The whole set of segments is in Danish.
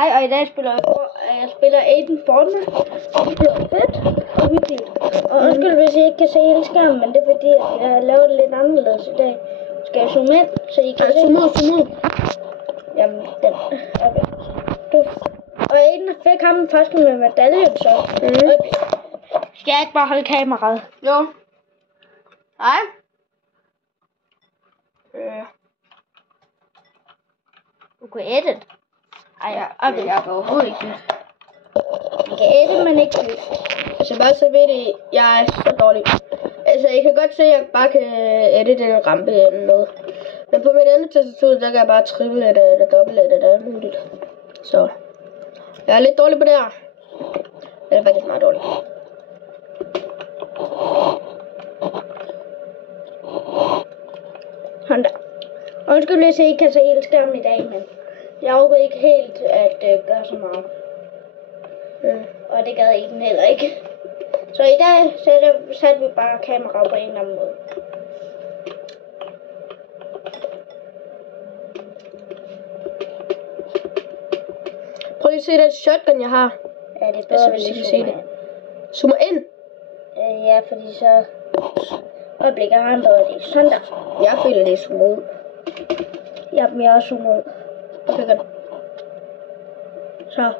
Hej, og i dag spiller jeg Aiden Fortnite. Det bliver fedt og hyggeligt. Og undskyld, hvis I ikke kan se hele skærmen, men det er fordi, jeg har lavet det lidt anderledes i dag. Skal jeg zoome ind, så I kan se? Zoom ud. Jamen, den. Okay. Og Aiden fik ham først med medaljen, så. Skal jeg ikke bare holde kameraet? Jo. Hej. Du kan edit. Ej, Jeg kan overhovedet ikke det. Jeg kan edit, men ikke det. Altså bare så ved det, jeg er så dårlig. Altså jeg kan godt se, at jeg bare kan edite en rampe eller noget. Men på mit andet tastatur, der kan jeg bare triple eller dobbelt eller alt muligt. Så jeg er lidt dårlig på det her. Jeg er faktisk meget dårlig. Sådan der. Undskyld, hvis I ikke kan se hele skærmen i dag, men jeg overgår ikke helt at gøre så meget. Og det gad Aiden heller ikke. Så i dag satte vi bare kamera på en eller anden måde. Prøv lige at se det shotgun, jeg har. Ja, det er bedre, hvis I zoomer ind. Zoomer ind? Ja, fordi så øjeblik, jeg har en bedre idé. Sådan der. Jeg føler, det er zoomet ud. Jamen, jeg er også zoomet ud. Okay, godt. Så.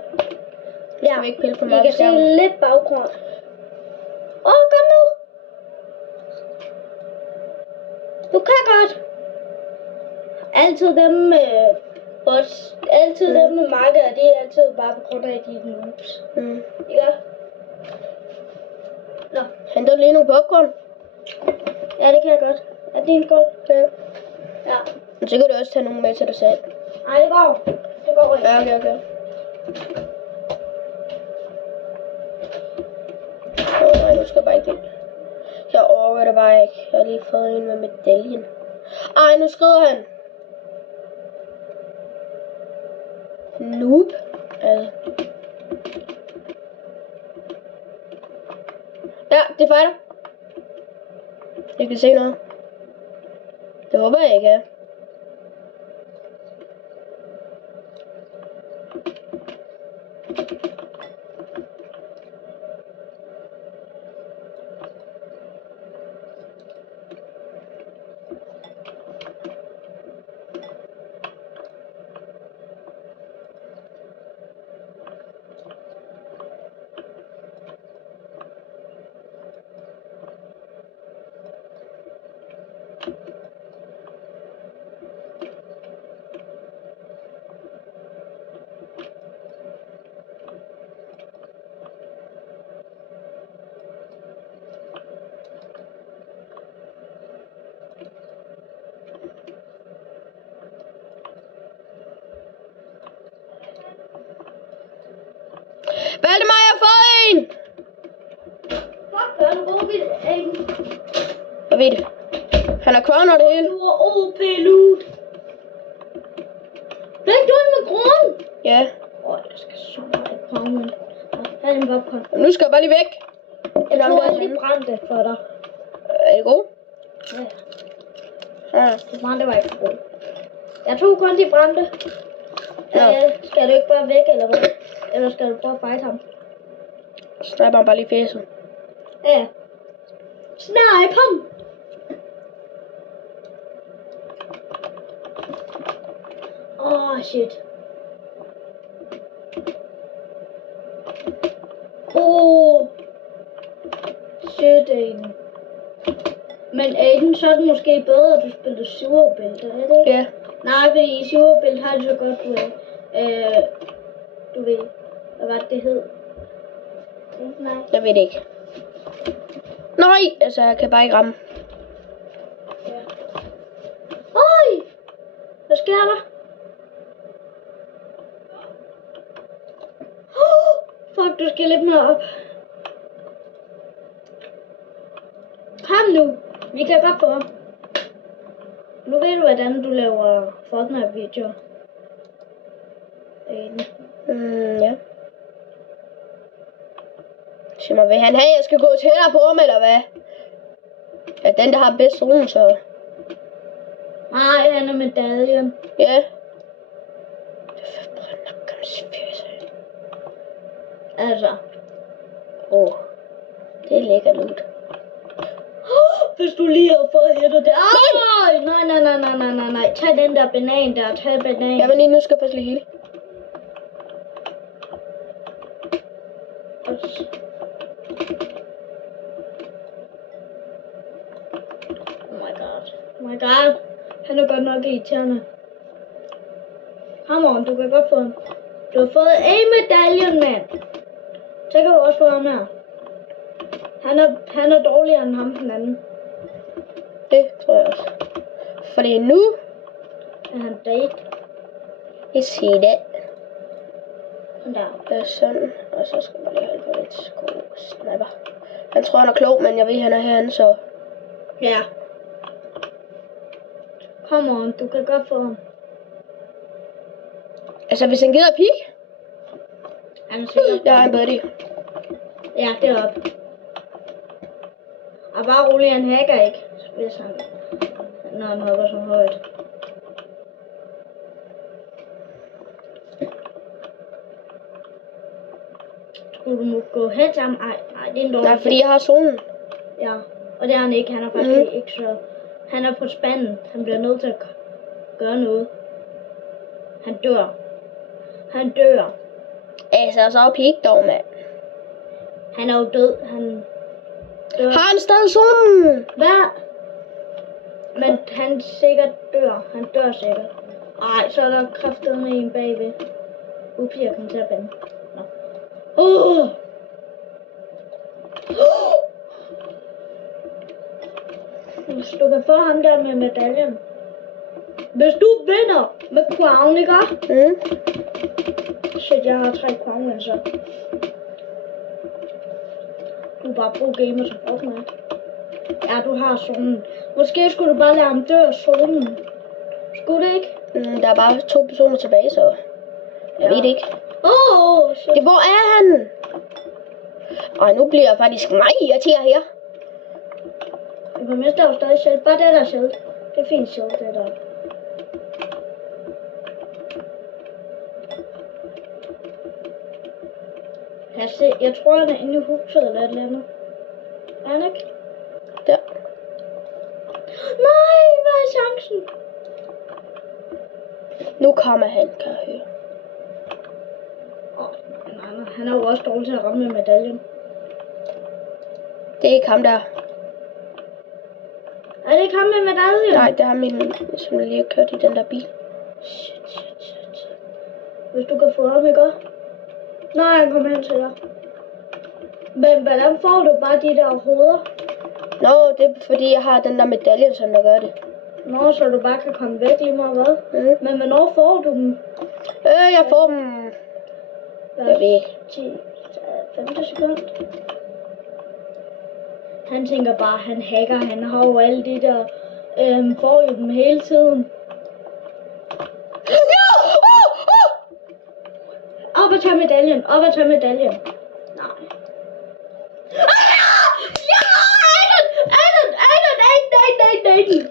Ja, vi ikke pille for meget. I kan se lidt baggrund. Kom nu! Du kan godt! Altid dem med bots, altid dem med marker, de er altid bare på grund af, de er noobs. Ikke? Nå. Henter du lige nogle popcorn? Ja, det kan jeg godt. Er din skål? Ja. Ja. Men så kan du også tage nogle med til dig selv. Nej, det går. Det går ikke. Ja, okay. Nej, nu skal jeg bare ikke ind. Jeg overgår det bare ikke. Jeg har lige fået en med medaljen. Ej, nu skrider han. Noob. Altså. Ja, det er fighter. Jeg kan se noget. Det håber jeg ikke, ja. Valdemar, jeg har fået en! Fuck, gør du god ved Aiden? Jeg ved det. Han har crown og det hele. Du er OP loot. Fik du en med grund? Ja. Jeg skal så meget komme. Her er en popcorn. Og nu skal jeg bare lige væk. Jeg tror alle de brændte for dig. Er det god? Ja. Ja. De brændte var ikke gode. Jeg tror kun de brændte. Ja. Skal du ikke bare væk, eller hvad? Eller skal du prøve at fight ham? Sniper ham bare lige fæset. Ja. Snipe ham! Shit. Shit, Aiden. Men Aiden, så er det måske bedre, at du spiller silverbælte, er det ikke? Ja. Nej, fordi i silverbælte har det så godt, du ved, hvad var det hed? Nej. Jeg ved det ikke. Nej, altså jeg kan bare ikke ramme. Ja. Oj! Hvad sker der? Fuck, du skal lidt mere op. Kom nu. Vi kan godt få op. Nu ved du, hvordan du laver Fortnite-videoer. Ja. Sig mig, vil han have, at jeg skal gå tættere på ham, eller hvad? Ja, den, der har bedst zone, så. Nej, han er medaljen. Ja. Det er for nok, Altså. Det er lækkert ud. Hvis du lige har fået hættet der. Nej. Tag den der banan der. Tag banan. Ja, men lige nu skal jeg først lige hele. Oh my god. Han er godt nok irriterende. Hammeren, du kan godt få ham. Du har fået A-medaljen, mand. Så kan du også få ham her. Han er dårligere end ham den anden. Det tror jeg også. Fordi nu Er han date? I see that. Der. Det er sådan. Og så skal man lige holde på lidt sniper. Han tror han er klog, men jeg ved han er herinde, så... Ja. Kom on, du kan godt få ham. Altså hvis han gider at pige. Han er sikkert. Jeg har en buddy. Ja, det er op. Og bare rolig, han hacker ikke, hvis han, når han hopper så højt. Skulle du nu gå hen sammen? Nej, det er en dårlig. Nej, fordi jeg har zonen. Ja, og det er han ikke. Han er faktisk ikke så... Han er på spanden. Han bliver nødt til at gøre noget. Han dør. Altså, så er pige dog, mand. Han er jo død. Han dør. Har han stadig zonen? Hvad? Men han sikkert dør. Han dør sikkert. Ej, så er der kræftet med en bagved. Ups, jeg kom til at bande. Nå. Hvis du kan få ham der med medaljen. Hvis du vinder med crown, ikke? Shit, jeg har 3 crown, så. Du er bare pro-gamer til Fortnite. Ja, du har zonen. Måske skulle du bare lade ham dø af zonen. Skulle det ikke? Der er bare 2 personer tilbage, så... Jeg ved det ikke. Shit. Hvor er han? Ej, nu bliver jeg faktisk meget irriteret her. Du kan miste jo stadig selv. Bare det der selv. Det er fint selv, det der. Jeg tror, han er inde i huset eller et eller andet. Er han ikke? Der. Nej, hvad er chancen? Nu kommer han, kan jeg høre. Nej, han er jo også dårlig til at ramme med medaljen. Det er ikke ham der. Er det ikke ham med medaljen? Nej, det er ham, som lige har kørt i den der bil. Shit. Hvis du kan få ham, ikke? Nej, han kommer hen til dig. Men hvordan får du bare de der hoveder? Nå, det er fordi jeg har den der medalje, som der gør det. Nå, så du bare kan komme væk lige meget hvad? Men hvornår får du dem? Jeg får dem... Jeg ved ikke. 15 sekunder. Han tænker bare, han hacker. Han har jo alle de der... får jo dem hele tiden. Op og tage medaljen. Nej. Aiden!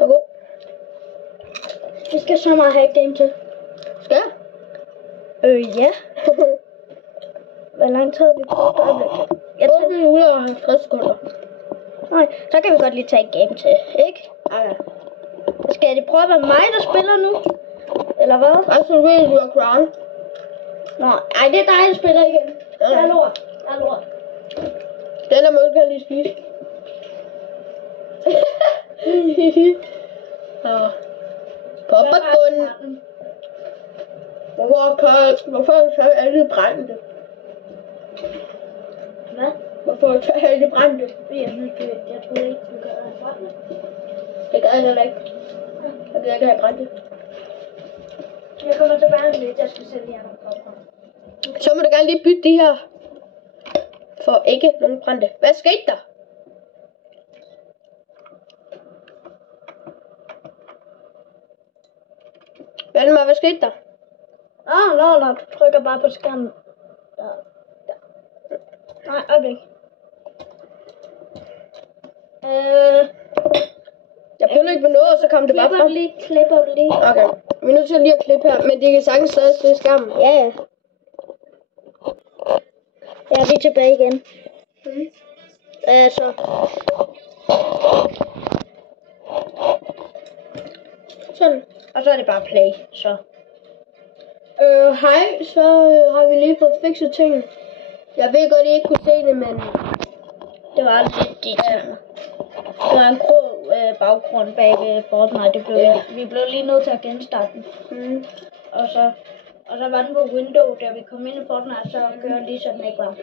Okay. Vi skal så meget have game til. Skal jeg? Ja. Hvor lang tid har vi på et øjeblik? Jeg tager 850 sekunder. Nej, så kan vi godt lige tage et game til, ikke? Okay. Skal det prøve at være mig, der spiller nu? Eller hvad? Altså, du ved, du har crown. Nå, ej, det er dig, der spiller igen. Jeg er lort. Den der møl kan jeg lige spise. Poppergun. Hvorfor er alle brændte? Hvad? Hvorfor er alle brændte? Jeg troede ikke, du gør det fra det. Det gør jeg heller ikke. Jeg gør ikke have brændte. Jeg kommer tilbage lidt, jeg skal sælge jer nogle kopper. Så må du gerne lige bytte de her. For ikke nogen brændte. Hvad skete der? Valdemar, hvad skete der? Nå, du trykker bare på skærmen. Der. Nej, øjeblik. Jeg prøvede ikke på noget, og så kom det bare frem. Klipper du lige. Okay, vi er nødt til lige at klippe her, men det kan sagtens stadig se skærmen. Ja. Ja, vi er tilbage igen. Altså. Sådan. Og så er det bare play, så. Hej, så har vi lige fået fikset ting. Jeg ved godt, I ikke kunne se det, men Det var lidt de ting. Det var en grå baggrund bag Fortnite. Vi blev lige nødt til at genstarte den. Og så var den på Windows, da vi kom ind i Fortnite, så kørte den lige, så den ikke var.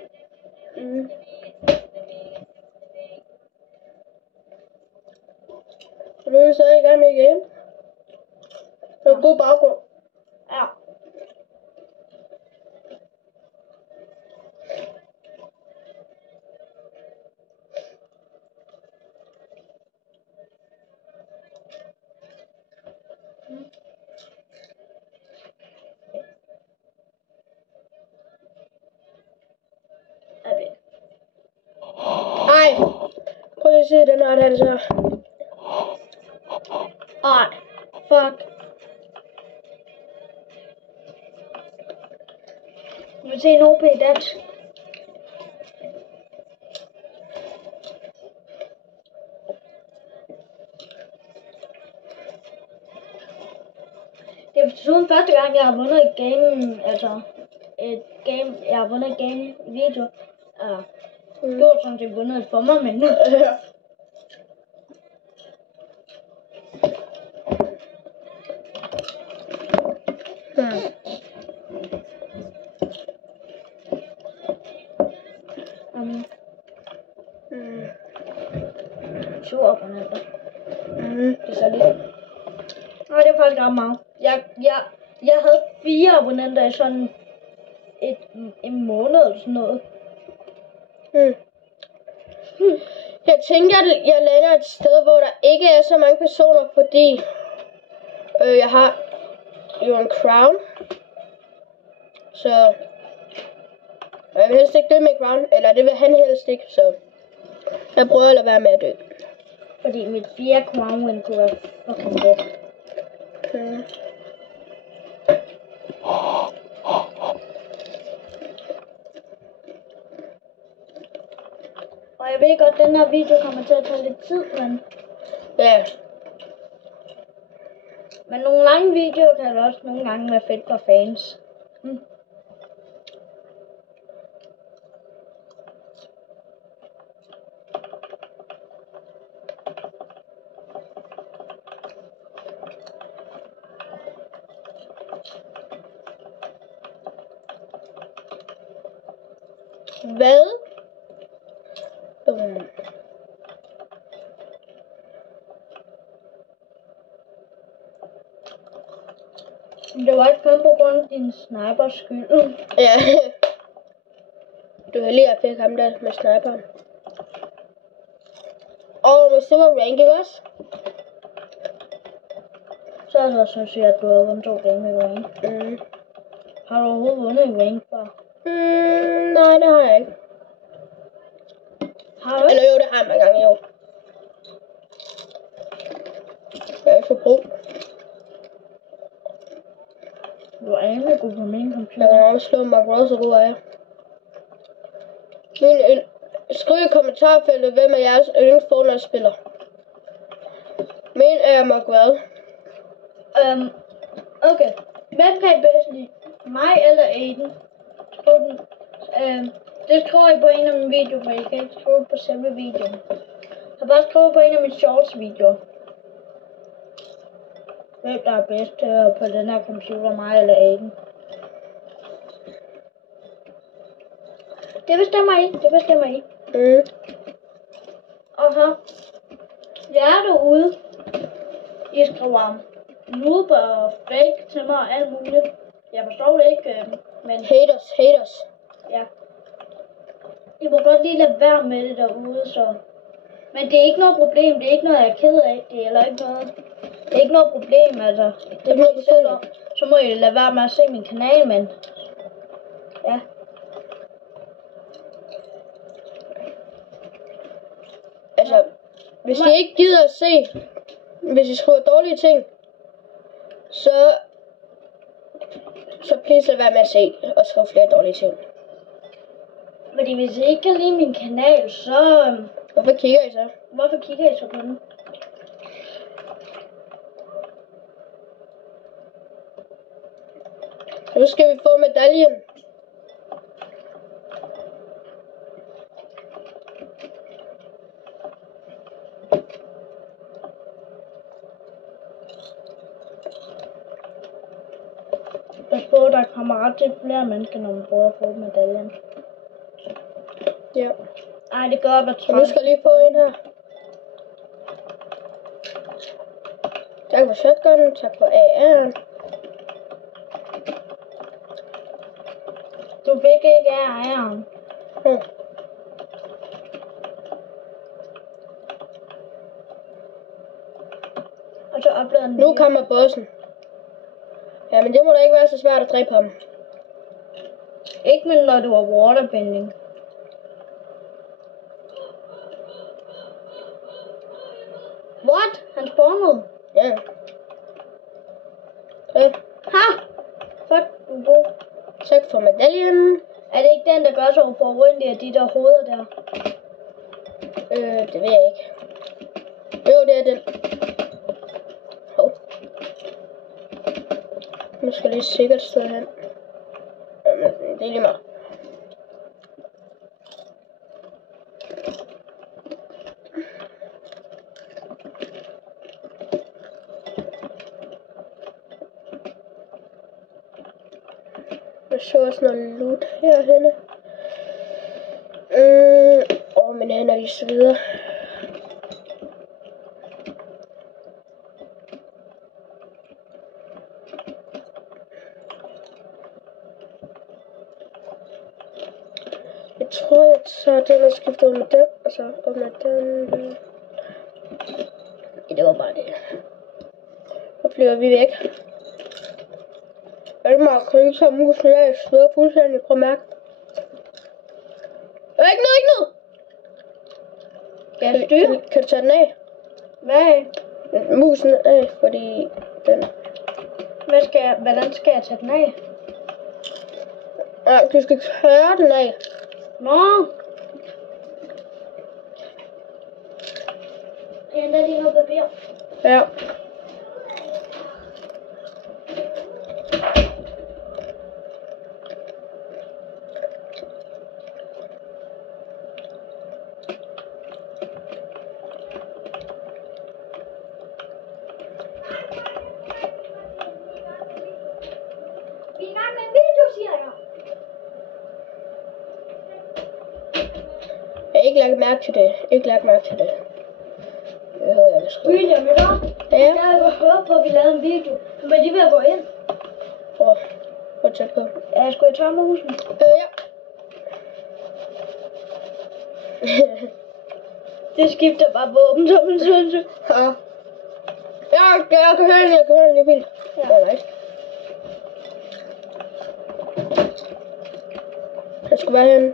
Så nu er vi så i gang med igen. Det er en god baggrund. Ja. Ej, prøv lige at se den her, altså. Ej, fuck. Vi vil se en OP dansk. Det er desuden første gang, jeg har vundet et game, jeg har vundet et game video. Det var sådan set vundet for mig, men Sure abonnenter. Det er så lidt. Nej, det er faktisk ret meget. Jeg havde 4 abonnenter i sådan en måned eller sådan noget. Jeg tænker, at jeg lander et sted, hvor der ikke er så mange personer, fordi jeg har jo en crown. Så jeg vil helst ikke dø med en crown, eller det vil han helst ikke, så jeg prøver at lade være med at dø. Fordi mit 4 crown win kunne være fucking godt. Og jeg ved godt, at den her video kommer til at tage lidt tid, men... Ja. Men nogle lange videoer kan det også nogle gange være fedt for fans. Hvad? Det var ikke kun på grund af din snipers skyld. Ja. Du har lige at fik ham der med sniperen. Og hvis det var rank, ikke også? Så synes jeg, at du har vundet 2 game i rank. Har du overhovedet vundet i rank før? Nej, det har jeg ikke. Har du? Eller jo, det har jeg mange gange, jo. Jeg er ikke så brug. Du er egentlig god på min computer. Jeg kan også slå Mark Ross, så god er jeg. Skriv i kommentarfeltet, hvem er jeres yndlings Fortnite-spiller. Min er Mark Ross. Okay. Hvem kan I bedst lide? Mig eller Aiden? Skriv den. Det skriver I på en af mine videoer, for I kan ikke skrive på selve videoen. Så bare skriv på en af mine shorts videoer. Hvem der er bedst på den her computer, mig eller Aiden? Det bestemmer I. Det bestemmer I. Og så jer derude, I skriver noob og fake til mig og alt muligt. Jeg forstår det ikke, men... Haters. Ja. I må godt lige lade være med det derude, så... Men det er ikke noget problem, det er ikke noget, jeg er ked af. Det er heller ikke noget... Det er ikke noget problem, altså. Det må I selv om. Så må I lade være med at se min kanal, men... Ja. Altså, hvis I ikke gider at se, hvis I skriver dårlige ting, så please lad være med at se og skrive flere dårlige ting. Fordi hvis I ikke kan lide min kanal, så... Hvorfor kigger I så? Hvorfor kigger I så på den? Nu skal vi få medaljen. Pas på, der kommer ret til flere mennesker, når man prøver at få medaljen. Ja. Ej, det gør at Nu skal jeg lige få en her. Tak for shotgunnen, tak for AR'en. Du fik ikke æren. Og så oplevede den. Nu kommer bossen. Ja, men det må da ikke være så svært at dræbe ham. Ikke men når du har waterbending. What? Han spawnede. Ja. Ja. Ha! Fuck, du god. Tak for medaljen. Er det ikke den, der gør så forundeligt af de der hoveder der? Det ved jeg ikke. Jo, det er den. Hov. Nu skal jeg lige sikkert stå hen. Jamen, det er lige meget. Jeg så også noget loot herhenne. Mine hænder de sveder. Jeg tror, jeg tager den og skifter med den, og så med den. Ja, det var bare det. Så flyver vi væk. Er det meget kryds og musen, jeg sveder fuldstændig. Prøv at mærke. Ikke noget! Skal jeg styre? Kan du tage den af? Hvad? Musen af, fordi den... Hvordan skal jeg tage den af? Ja, du skal køre den af. Nå. Jeg henter lige noget papir. Ja. Jeg har ikke lagt mærke til det. Det havde jeg vist. William, med dig? Ja. Jeg havde godt hørt på, at vi lavede en video. Du var lige ved at gå ind. Hvor tæt på? Ja, skulle jeg tørre musen? Ja. Det skifter bare våben, som en sønse. Ja. Jeg kan høre den, det er fint. Ja. Nej. Jeg skulle være henne.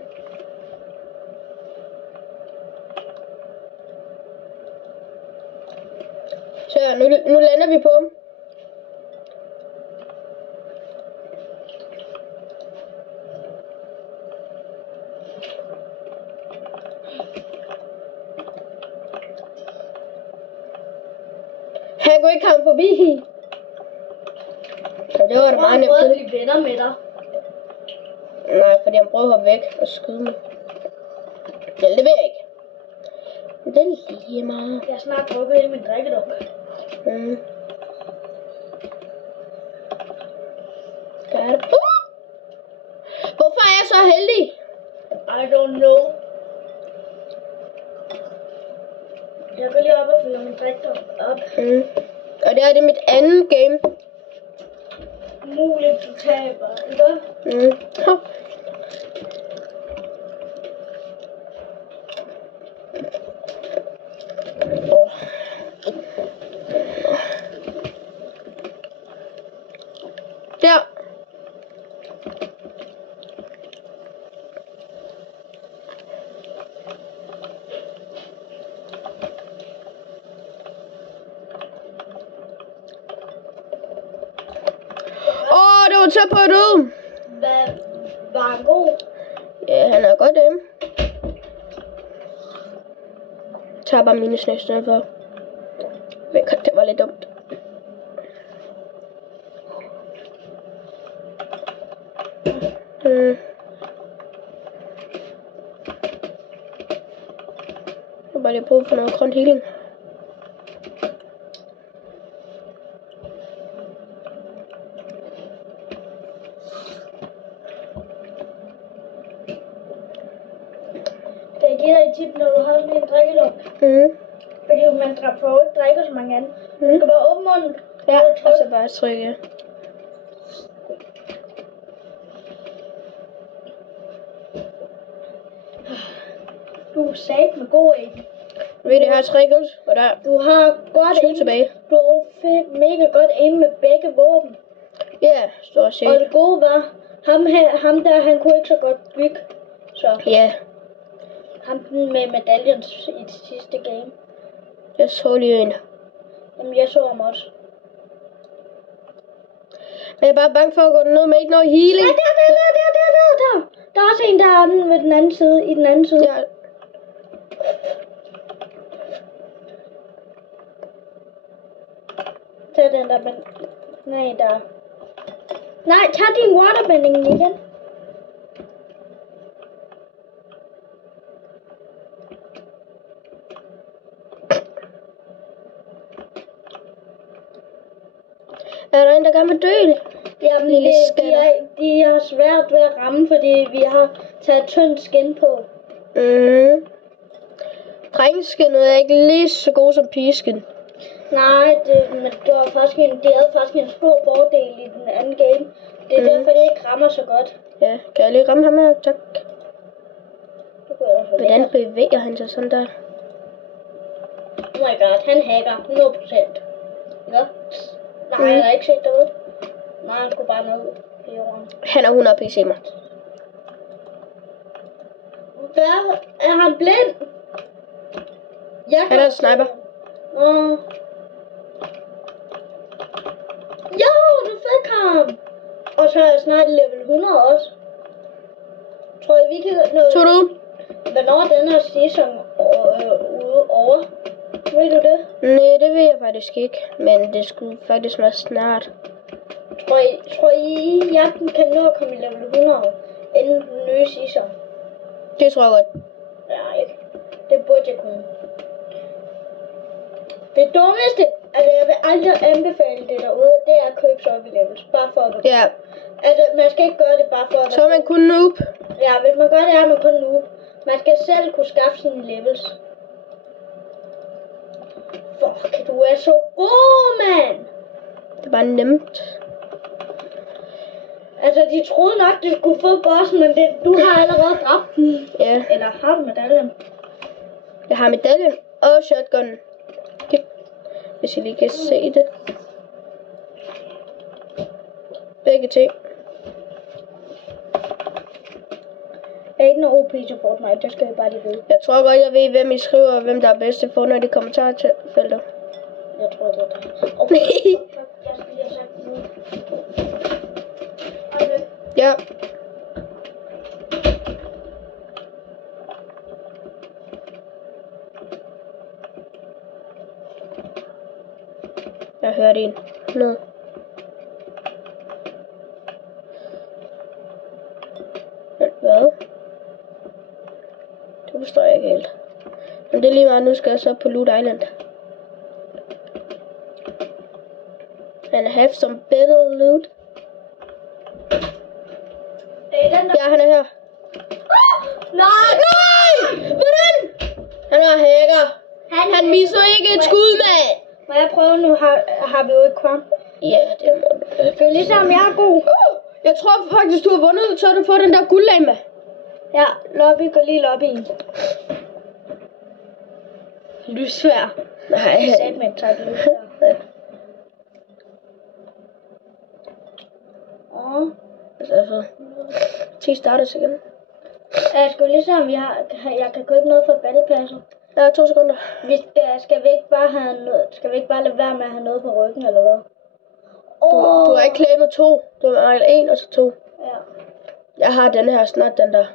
Så nu lander vi på ham. Han kunne ikke komme forbi. Så det var da meget nemt. Jeg prøvede at blive venner med dig. Nej, fordi han prøvede at hoppe væk og skyde mig. Ja, det ved jeg ikke. Men det er lige meget. Jeg har snart drukket hele min drikkedunk. Hvad er det? Hvorfor er jeg så heldig? I don't know. Jeg går lige op og fylder min drikkedunk op. Og det er det mit andet game. Muligt du taber, ikke? Der. Det var tæt på at døde. Var han god? Ja, han er godt aim. Jeg tager bare minus næste stedet for. Men det var lidt dumt. Jeg har bare lige brug for noget grønt healing. Kan jeg give dig et tip, når du har sådan en drikkedunk? Fordi man får jo ikke drikke så mange andre. Du skal bare åbne munden. Ja, og så bare trykke. Du er sat med god aim. Ved du, jeg har 3 kills, og der Du har godt 20 aim. tilbage. Du har fedt, mega godt aim med begge våben. Ja, står og Og det gode var, ham der, han kunne ikke så godt bygge. Så ja, ham med medaljen i det sidste game. jeg så lige en. Jamen, jeg så ham også. Men jeg er bare bange for at gå ned med ikke noget healing. Ja, der. Der er også en, der er den ved den anden side, i den anden side. Ja. Tag den der, men... Nej, der. Nej, tag din waterbending igen. Er der en, der gerne vil dø? Jamen, Lille de skatter. er svært ved at ramme, fordi vi har taget tyndt skin på. Drengeskinnet er ikke lige så god som pigeskin. Nej, men de havde faktisk en stor fordel i den anden game. Det er derfor, det ikke rammer så godt. Ja, kan jeg lige ramme ham her? Tak. Det kunne jeg også Hvordan lære. bevæger han sig sådan der? Oh my god, han hacker 100%. Ja. Nej, jeg har ikke set derude. Nej, han skulle bare ned i jorden. Han er 100 PC, mig. Hvad? Er han blind? Han er en sniper. Jo, du fik ham! Og så er jeg snart level 100 også. Tror I, vi kan nå... Tog du? Hvornår er den her season ude over? Ved du det? Nej, det ved jeg faktisk ikke. Men det skulle faktisk være snart. Tror I jagten kan nå at komme i level 100 inden den nye season? Det tror jeg godt. Ja, ikke. Det burde jeg kunne. Det dummeste, altså jeg vil aldrig anbefale det derude, det er at købe så op i levels. Bare for at... Ja, Altså, man skal ikke gøre det bare for at... så er man kun noob. Ja, hvis man gør det, er man kun noob. Man skal selv kunne skaffe sine levels. Fuck, du er så god, mand! Det er bare nemt. Altså, de troede nok, de skulle få bossen, men du har allerede dræbt den. Ja, Eller har du medaljen? jeg har medaljen og shotgun. Hvis I lige kan se det. Begge ting. Jeg er ikke noget OP til Fortnite, det skal jeg bare lige vide. Jeg tror godt, jeg ved, hvem I skriver, og hvem der er bedst til Fortnite i kommentarfeltet. Jeg tror, det er det. Okay. Jeg skal lige have sagt noget. Okay. Ja. Jeg hørte en. Noget. Hvad? Det forstår jeg ikke helt. Men det er lige meget, nu skal jeg så på Loot Island. And have some better loot. Ja, han er her. Nej! Nej! Hvordan? Han er hacker. Han misser ikke et skud, mand. Må jeg prøve nu? Har vi jo ikke kvam. Ja, det må du. Det er ligesom, jeg er god. Jeg tror faktisk, du har vundet, så har du fået den der guldlame. Ja, lobby, gå lige lobbyen. Lysvær. Nej. Sæt med et tak lysvær. Åh. Altså, 10 starters igen. Jeg skulle ligesom, jeg kan købe noget for battle passer. Ja, 2 sekunder. Skal vi ikke bare have noget, skal vi ikke bare lade være med at have noget på ryggen, eller hvad? Du har ikke claimet 2. Du har 1 og så 2. Ja. Jeg har den her snart, den der.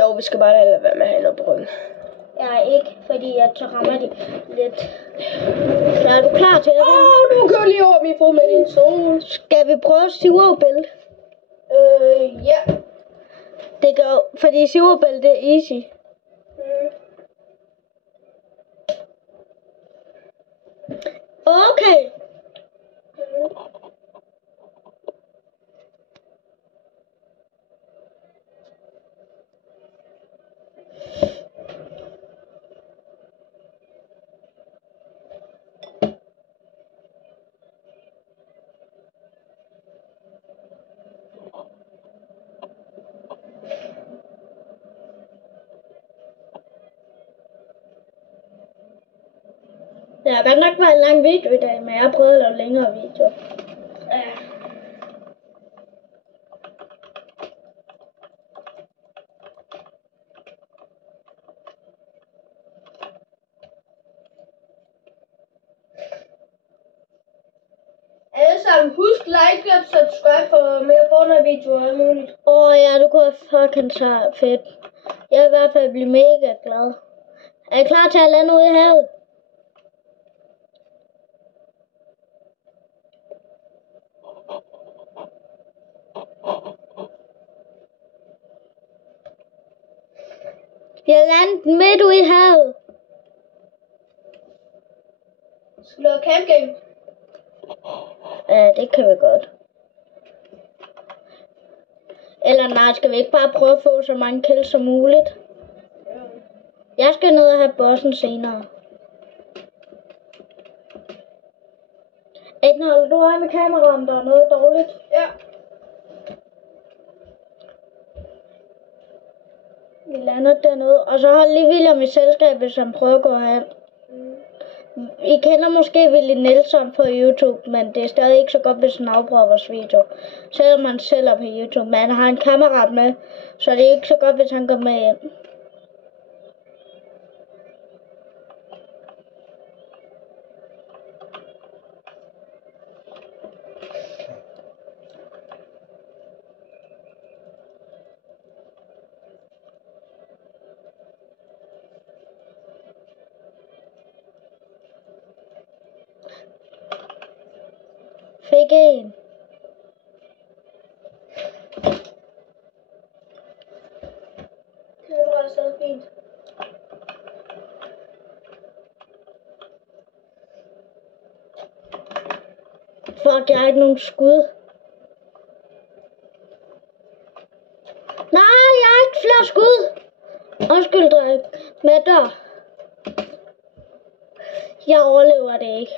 Jo, vi skal bare lade være med at have noget på ryggen. Jeg er ikke, fordi jeg så rammer de lidt. Så er du klar til det? Du kører lige over min fod med din sol. Skal vi prøve Silverbælt? Ja. Det gør, fordi Silverbælt det er easy. Okay. Det har godt nok været en lang video i dag, men jeg har prøvet at lave længere videoer. Ja. Alle sammen, husk like og subscribe for mere Fortnite-videoer og alt muligt. Ja, det kunne være fucking så fedt. Jeg vil i hvert fald blive mega glad. Er I klar til at lande ude i havet? Jeg landede midt ude i havet. Skal du have camp game? Ja, det kan vi godt. Eller nej, skal vi ikke bare prøve at få så mange kills som muligt? Jeg skal ned og have bossen senere. Aiden, holder du øje med kameraet, om der er noget dårligt? Ja. Vi lander dernede, og så hold lige William i selskab, hvis han prøver at gå hen. I kender måske Willy Nelson på YouTube, men det er stadig ikke så godt, hvis han afprøver vores video. Selvom han selv er på YouTube, men han har en kammerat med, så det er ikke så godt, hvis han går med ind. Fik en. Det var stadig fint. Fuck, jeg har ikke nogen skud. Nej, jeg har ikke flere skud. Undskyld, dreng. Men jeg dør. Jeg overlever det ikke.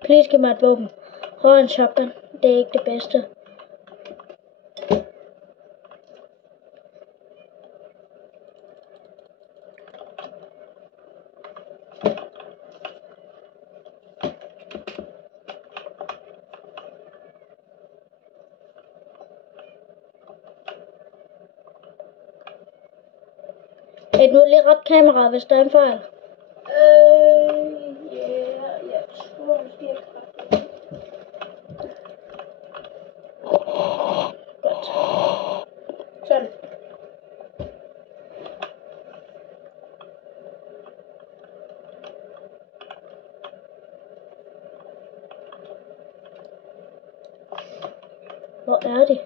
Please giv mig et våben. Hold en shotgun. Det er ikke det bedste. Et nu lige ret kameraet, hvis der er en fejl. Jeg tror måske, jeg kan. Godt. Sådan. Hvor er de?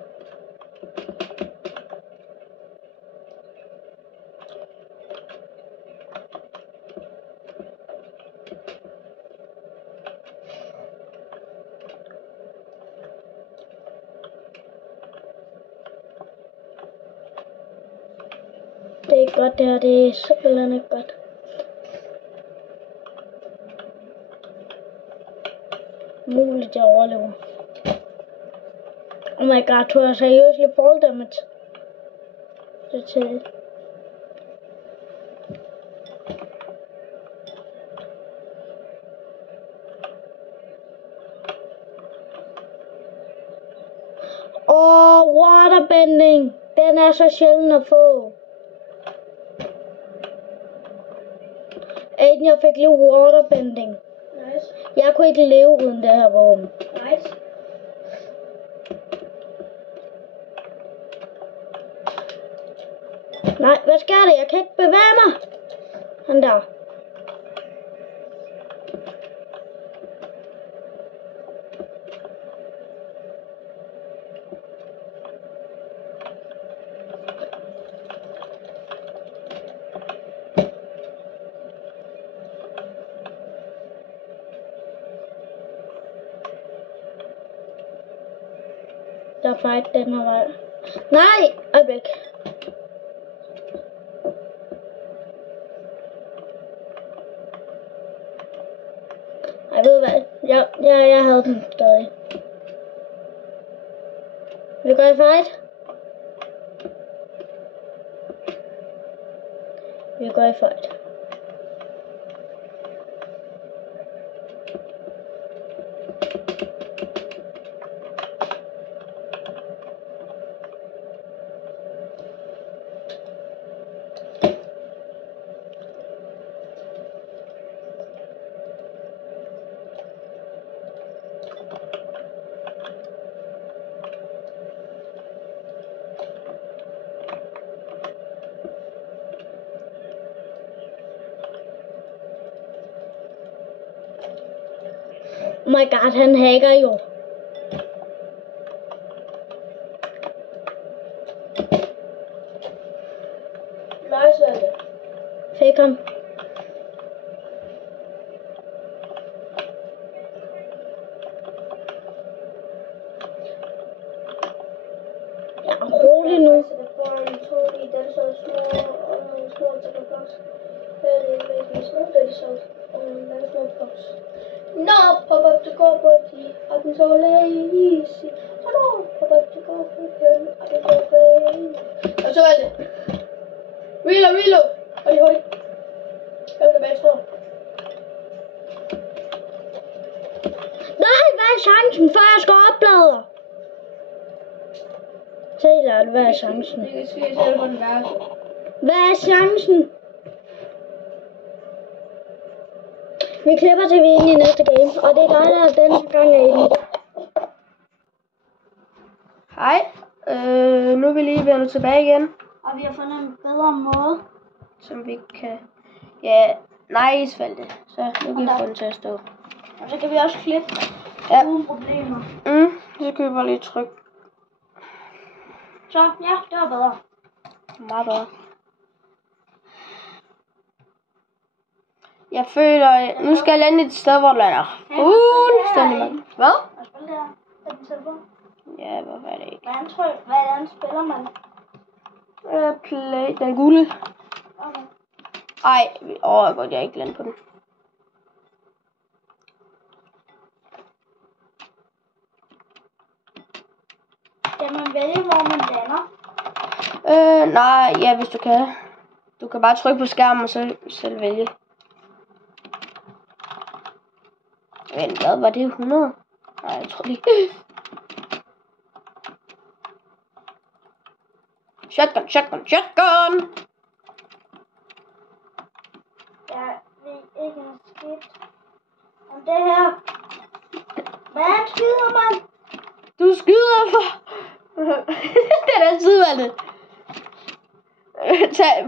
Det er ikke godt det her, det er simpelthen ikke godt. Muligt jeg overlever. Oh my god, tror jeg seriously fall damage. Det til. Waterbending. Den er så sjælden at få. Aiden, jeg fik lige waterbending. Nice. Jeg kunne ikke leve uden det her våben. Nice. Nej, hvad sker der? Jeg kan ikke bevæge mig. Han der. Der er fight den her vej. Nej! Øjeblik. Jeg ved hvad. Jeg havde den stadig. Vi går i fight. Vi går i fight. Oh my god, han hacker jo. Nice, Valde. Fik ham. Ja, rolig nu. Det foran to i den så små til på plads. Det er rigtig små, det er sjovt. Og den små pops. No, pop up to go, buddy. I've been so lazy. Hello, pop up to go, buddy. I've been so lazy. Og så er det. Reload. Hurtig. Jeg vil tilbage, tror. Nej, hvad er chancen, før jeg skal oplade? Se, Lars, hvad er chancen? Det kan ske selv på den værelse. Hvad er chancen? Vi klipper til vi er inde i næste game, og det er dig, der er denne gang er inde. Hej. Nu er vi lige vendt tilbage igen. Og vi har fundet en bedre måde. Som vi kan... Ja, nice, Valde. Så nu kan vi få den til at stå. Og så kan vi også klippe uden problemer. Så kan vi bare lige trykke. Så ja, det var bedre. Meget bedre. Jeg føler, nu skal jeg lande et sted, hvor der er fuldstændig mørkt. Hvad? Og spil det her. Det er den telefon. Ja, hvorfor er det ikke? Hvordan spiller man? Play. Den gule. Okay. Ej, godt, jeg ikke landet på den. Skal man vælge, hvor man lander? Nej, ja, hvis du kan. Du kan bare trykke på skærmen og så selv vælge. Vent, hvad var det? 100? Nej, jeg tror ikke. Shotgun. Jeg ved ikke en skidt om det her. Hvad skyder man? Du skyder for... Den er sidevalget.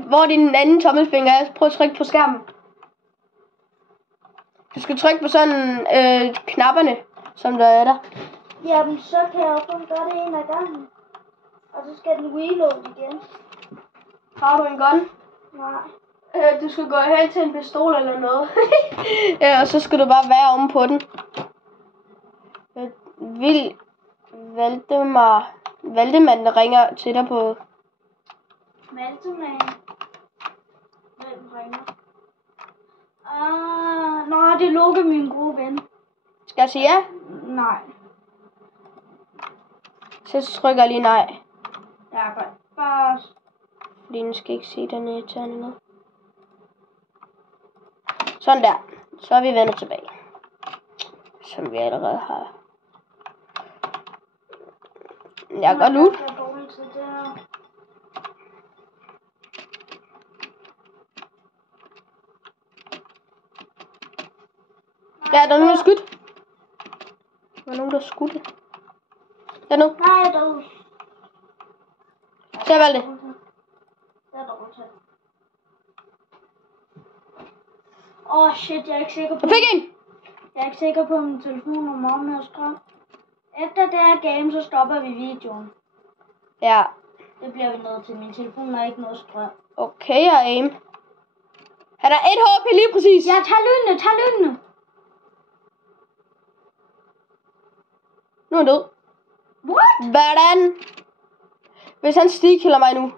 Hvor din anden tommelfinger er, prøv at trykke på skærmen. Du skal trykke på sådan knapperne, som der er der. Jamen, så kan jeg jo kun gøre det en af gangen. Og så skal den reload igen. Har du en gun? Nej. Du skal gå hen til en pistol eller noget. Ja, og så skal du bare være omme på den. Valdemar ringer til dig på... Valdemar? Hvem ringer? Nå, det lukker min gode ven. Skal jeg sige ja? Nej. Så trykker jeg lige nej. Ja, godt. Bare... Fordi den skal ikke se den irriterende noget. Sådan der. Så er vi vendt tilbage. Som vi allerede har. Jeg går nu. Ja, der er nogen, der er skudt. Der er nogen, der er skudt. Der er nu. Nej, jeg er død. Så jeg valgte det. Det er dårligt. Åh, shit, jeg er ikke sikker på... Jeg fik en! Jeg er ikke sikker på, om min telefon er meget mere strøm. Efter det her game, så stopper vi videoen. Ja. Det bliver vi nødt til. Min telefon har ikke noget strøm. Okay, jeg er aim. Han er 1 HP lige præcis. Ja, tag lynene. Nu er han død. What? Hvordan? Hvis han stigkiller mig nu,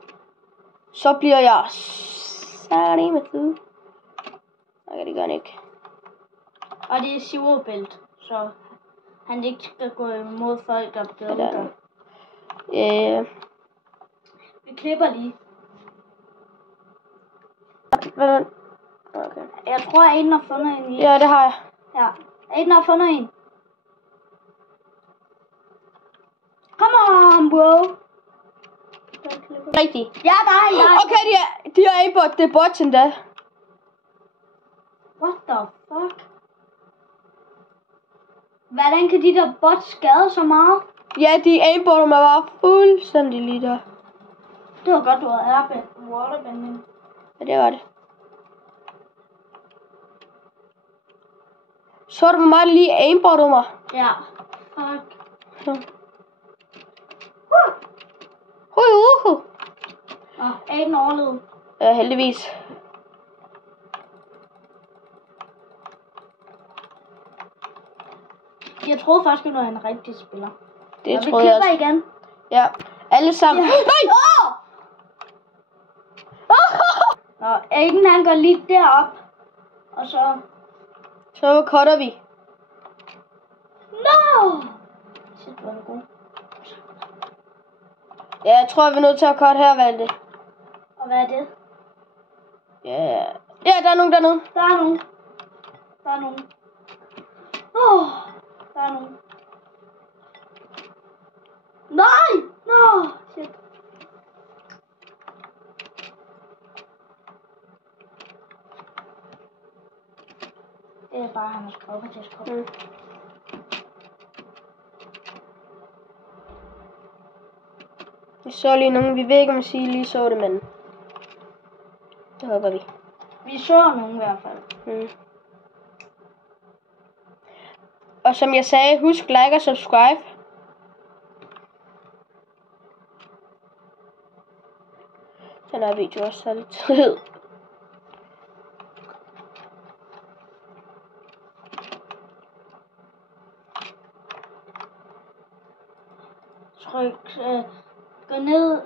så bliver jeg særlig med tid. Nej, det gør han ikke. Og det er Silverbælt, så han ikke skal gå imod folk, der bliver Vi klipper lige. Hvordan? Okay. Jeg tror, at Aiden har fundet en. Ja, det har jeg. Ja, Aiden har fundet en. Come on, bro. Rigtigt. Ja, der er en. Okay, de er aimbot. Det er bots endda. What the fuck? Hvordan kan de der bots skade så meget? Ja, de aimbotter mig bare fuldstændig lige der. Det var godt, du havde waterbending. Ja, det var det. Så er det mig, der lige aimbottede mig. Ja. Fuck. Nå, Aiden overlevede. Ja, heldigvis. Jeg troede faktisk, at du var en rigtig spiller. Det Og vi troede jeg klipper også. igen. Ja, alle sammen. Ja. Nej! Nå, Aiden han går lige derop. Og så... Så cutter vi. No! Shit, hvor er det god. Ja, jeg tror, vi er nødt til at cutte her, Valde. Og hvad er det? Ja. Ja, der er nogen dernede. Der er nogen. Der er nogen. Der er nogen. Nej! Nå! Shit. Det er bare, han har skrubbet til at skubbe. Vi så lige nogen. Vi ved ikke, om vi lige så det, men... Det håber vi. Vi så nogen i hvert fald. Og som jeg sagde, husk like og subscribe. Den her video også så lidt tid. Tryk, gå ned.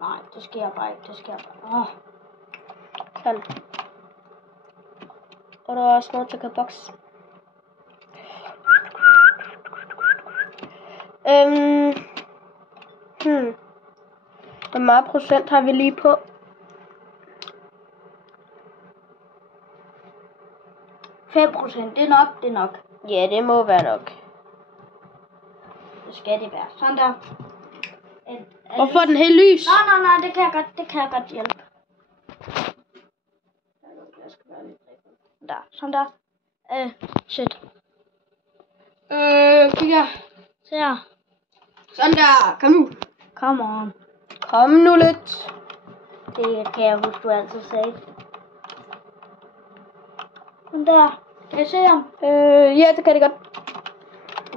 Nej, det sker bare ikke. Det sker bare. Sådan. Og der er også noget til box. Hvor meget procent har vi lige på? 5%, det er nok, det er nok. Ja, det må være nok. Det skal det være. Sådan der. Hvorfor er den helt lys? Nej, det kan jeg godt hjælpe. Der, sådan der. Shit. Kig her. Se her. Sådan der, kom nu. Come on. Kom nu lidt. Det kan jeg huske, du altid sagde. Sådan der. Kan I se ham? Ja, det kan det godt.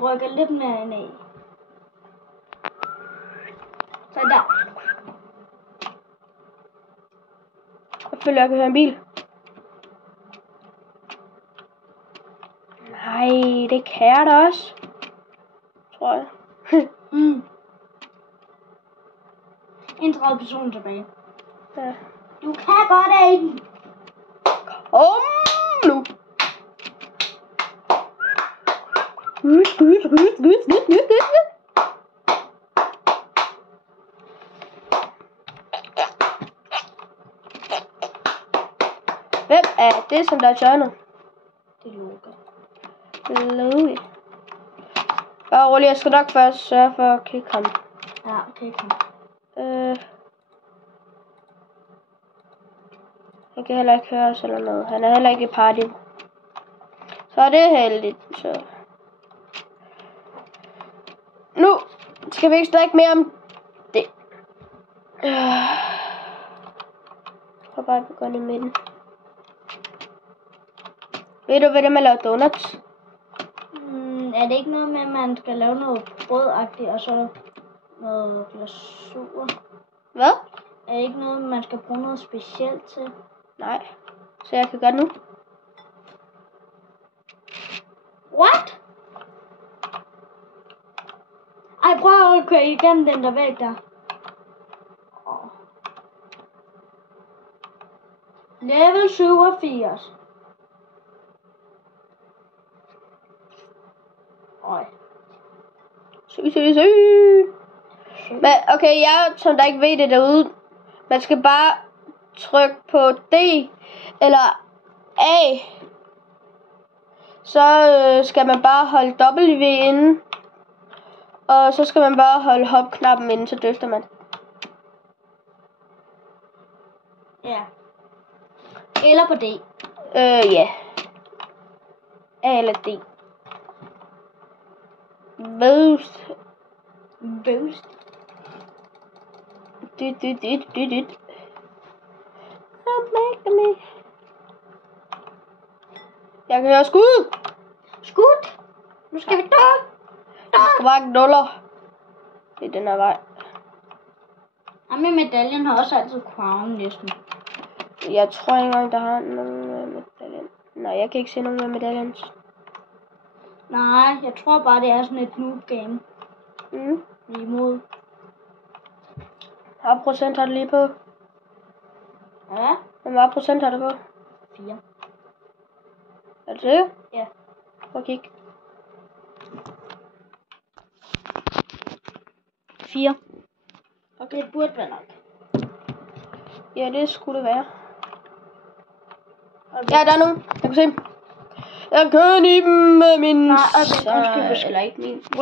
Rykker lidt mere ind i. Sådan der. Jeg føler, jeg kan høre en bil. Nej, det kan jeg da også. Tror jeg. 31 personer tilbage. Ja. Du kan godt, Aiden. Kom nu. Hvem er det, som der er hjørnet? Det lukker. Louis. Bare rolig, jeg skal nok først sørge for at kigge ham. Ja, okay, kom. Jeg kan heller ikke høre os eller noget. Han er heller ikke i party. Så er det heldigt. Så. Nu skal vi ikke snakke mere om det. Jeg bare gå ind i midten. Ved du, hvad det er med at lave donuts? Er det ikke noget med, at man skal lave noget brødagtigt, og så noget glasur? Hvad? Er det ikke noget, man skal bruge noget specielt til? Nej. Så jeg kan gøre det nu. What? Ej, prøv at køre igennem den der væg der. Level 87. Øj. Syg. Men okay, jeg som der ikke ved det derude. Man skal bare trykke på D eller A. Så skal man bare holde W inde. Og så skal man bare holde hop-knappen inde, så døfter man. Ja. Eller på D. Ja. A eller D. Boost. Dyt. Jeg kan høre skud. Skud. Nu skal vi dø. Jeg skal bare knuller. Det er den her vej. Og med medaljen har også altid crown næsten. Jeg tror ikke engang, der har nogen med medaljen. Nej, jeg kan ikke se nogen med medaljen. Nej, jeg tror bare, det er sådan et noob game. Vi er imod. Hvor meget procent har du lige på? Ja. Hvor meget procent har du på? 4. Er du sikker? Ja. Prøv at kigge. 4. Okay, det burde være nok. Ja, det skulle det være. Okay. Ja, der er nogen. Jeg kan se dem. Jeg kan i dem med min... Nej, okay, undskyld, eller ikke min.